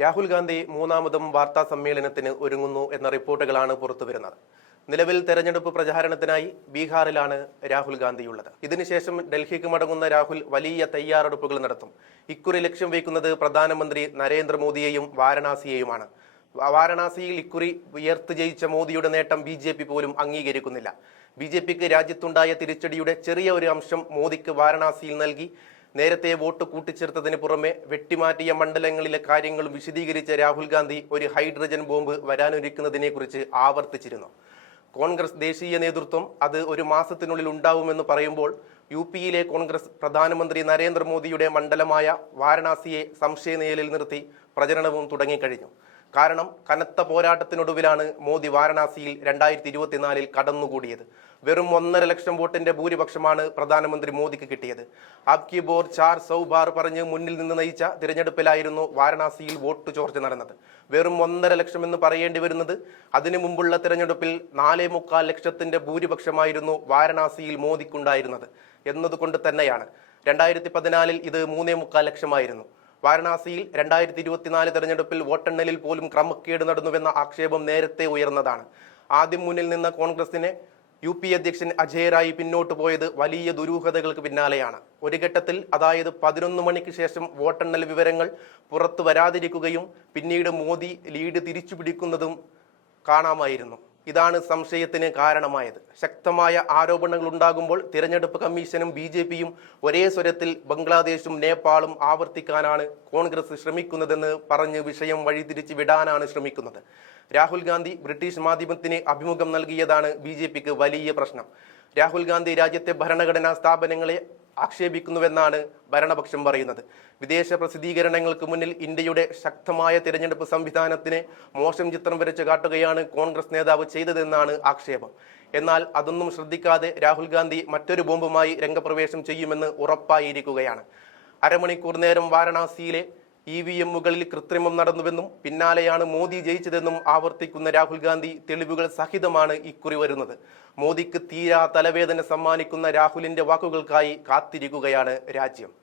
രാഹുൽ ഗാന്ധി മൂന്നാമതും വാർത്താ സമ്മേളനത്തിന് ഒരുങ്ങുന്നു എന്ന റിപ്പോർട്ടുകളാണ് പുറത്തുവരുന്നത്. നിലവിൽ തെരഞ്ഞെടുപ്പ് പ്രചാരണത്തിനായി ബീഹാറിലാണ് രാഹുൽ ഗാന്ധിയുള്ളത്. ഇതിനുശേഷം ഡൽഹിക്ക് മടങ്ങുന്ന രാഹുൽ വലിയ തയ്യാറെടുപ്പുകൾ നടത്തും. ഇക്കുറി ലക്ഷ്യം വയ്ക്കുന്നത് പ്രധാനമന്ത്രി നരേന്ദ്രമോദിയെയും വാരണാസിയെയുമാണ്. വാരണാസിയിൽ ഇക്കുറി ഉയർത്ത് ജയിച്ച മോദിയുടെ നേട്ടം BJP പോലും അംഗീകരിക്കുന്നില്ല. BJPക്ക് രാജ്യത്തുണ്ടായ തിരിച്ചടിയുടെ ചെറിയ ഒരു അംശം മോദിക്ക് വാരണാസിയിൽ നൽകി. നേരത്തെ വോട്ട് കൂട്ടിച്ചേർത്തതിന് പുറമെ വെട്ടിമാറ്റിയ മണ്ഡലങ്ങളിലെ കാര്യങ്ങളും വിശദീകരിച്ച രാഹുൽ ഗാന്ധി ഒരു ഹൈഡ്രജൻ ബോംബ് വരാനൊരുക്കുന്നതിനെ കുറിച്ച് ആവർത്തിച്ചിരുന്നു. കോൺഗ്രസ് ദേശീയ നേതൃത്വം അത് ഒരു മാസത്തിനുള്ളിൽ ഉണ്ടാവുമെന്ന് പറയുമ്പോൾ UPയിലെ കോൺഗ്രസ് പ്രധാനമന്ത്രി നരേന്ദ്രമോദിയുടെ മണ്ഡലമായ വാരണാസിയെ സംശയനിഴലിൽ നിർത്തി പ്രചരണവും തുടങ്ങിക്കഴിഞ്ഞു. കാരണം കനത്ത പോരാട്ടത്തിനൊടുവിലാണ് മോദി വാരണാസിയിൽ 2024 കടന്നുകൂടിയത്. വെറും 1.5 ലക്ഷം വോട്ടിന്റെ ഭൂരിപക്ഷമാണ് പ്രധാനമന്ത്രി മോദിക്ക് കിട്ടിയത്. ആബ്കി ബോർ ചാർ സൗ ബാർ പറഞ്ഞ് മുന്നിൽ നിന്ന് നയിച്ച തിരഞ്ഞെടുപ്പിലായിരുന്നു വാരണാസിയിൽ വോട്ട് ചോർച്ച നടന്നത്. വെറും 1.5 ലക്ഷം എന്ന് പറയേണ്ടി വരുന്നത് അതിനു മുമ്പുള്ള തിരഞ്ഞെടുപ്പിൽ 4.25 ലക്ഷത്തിന്റെ ഭൂരിപക്ഷമായിരുന്നു വാരണാസിയിൽ മോദിക്കുണ്ടായിരുന്നത് എന്നതുകൊണ്ട് തന്നെയാണ്. 2014 ഇത് 3.25 ലക്ഷമായിരുന്നു. വാരണാസിയിൽ 2024 തെരഞ്ഞെടുപ്പിൽ വോട്ടെണ്ണലിൽ പോലും ക്രമക്കേട് നടന്നുവെന്ന ആക്ഷേപം നേരത്തെ ഉയർന്നതാണ്. ആദ്യം മുന്നിൽ നിന്ന കോൺഗ്രസിനെ UP അധ്യക്ഷൻ അജയ് റായ് പിന്നോട്ട് പോയത് വലിയ ദുരൂഹതകൾക്ക് പിന്നാലെയാണ്. ഒരു ഘട്ടത്തിൽ, അതായത് 11 മണിക്ക് ശേഷം വോട്ടെണ്ണൽ വിവരങ്ങൾ പുറത്തു വരാതിരിക്കുകയും പിന്നീട് മോദി ലീഡ് തിരിച്ചു പിടിക്കുന്നതും കാണാമായിരുന്നു. ഇതാണ് സംശയത്തിന് കാരണമായത്. ശക്തമായ ആരോപണങ്ങൾ ഉണ്ടാകുമ്പോൾ തിരഞ്ഞെടുപ്പ് കമ്മീഷനും BJPയും ഒരേ സ്വരത്തിൽ ബംഗ്ലാദേശും നേപ്പാളും ആവർത്തിക്കാനാണ് കോൺഗ്രസ് ശ്രമിക്കുന്നതെന്ന് പറഞ്ഞ് വിഷയം വഴിതിരിച്ച് വിടാനാണ് ശ്രമിക്കുന്നത്. രാഹുൽ ഗാന്ധി ബ്രിട്ടീഷ് മാധ്യമത്തിന് അഭിമുഖം നൽകിയതാണ് BJPക്ക് വലിയ പ്രശ്നം. രാഹുൽ ഗാന്ധി രാജ്യത്തെ ഭരണഘടനാ സ്ഥാപനങ്ങളെ ആക്ഷേപിക്കുന്നുവെന്നാണ് ഭരണപക്ഷം പറയുന്നത്. വിദേശ പ്രസിദ്ധീകരണങ്ങൾക്ക് മുന്നിൽ ഇന്ത്യയുടെ ശക്തമായ തിരഞ്ഞെടുപ്പ് സംവിധാനത്തിന് മോശം ചിത്രം വരച്ച് കാട്ടുകയാണ് കോൺഗ്രസ് നേതാവ് ചെയ്തതെന്നാണ് ആക്ഷേപം. എന്നാൽ അതൊന്നും ശ്രദ്ധിക്കാതെ രാഹുൽ ഗാന്ധി മറ്റൊരു ബോംബുമായി രംഗപ്രവേശം ചെയ്യുമെന്ന് ഉറപ്പായിരിക്കുകയാണ്. അരമണിക്കൂർ നേരം വാരണാസിയിലെ EVMകളിൽ കൃത്രിമം നടന്നുവെന്നും പിന്നാലെയാണ് മോദി ജയിച്ചതെന്നും ആവർത്തിക്കുന്ന രാഹുൽ ഗാന്ധി തെളിവുകൾ സഹിതമാണ് ഇക്കുറി വരുന്നത്. മോദിക്ക് തീരാ തലവേദന സമ്മാനിക്കുന്ന രാഹുലിന്റെ വാക്കുകൾക്കായി കാത്തിരിക്കുകയാണ് രാജ്യം.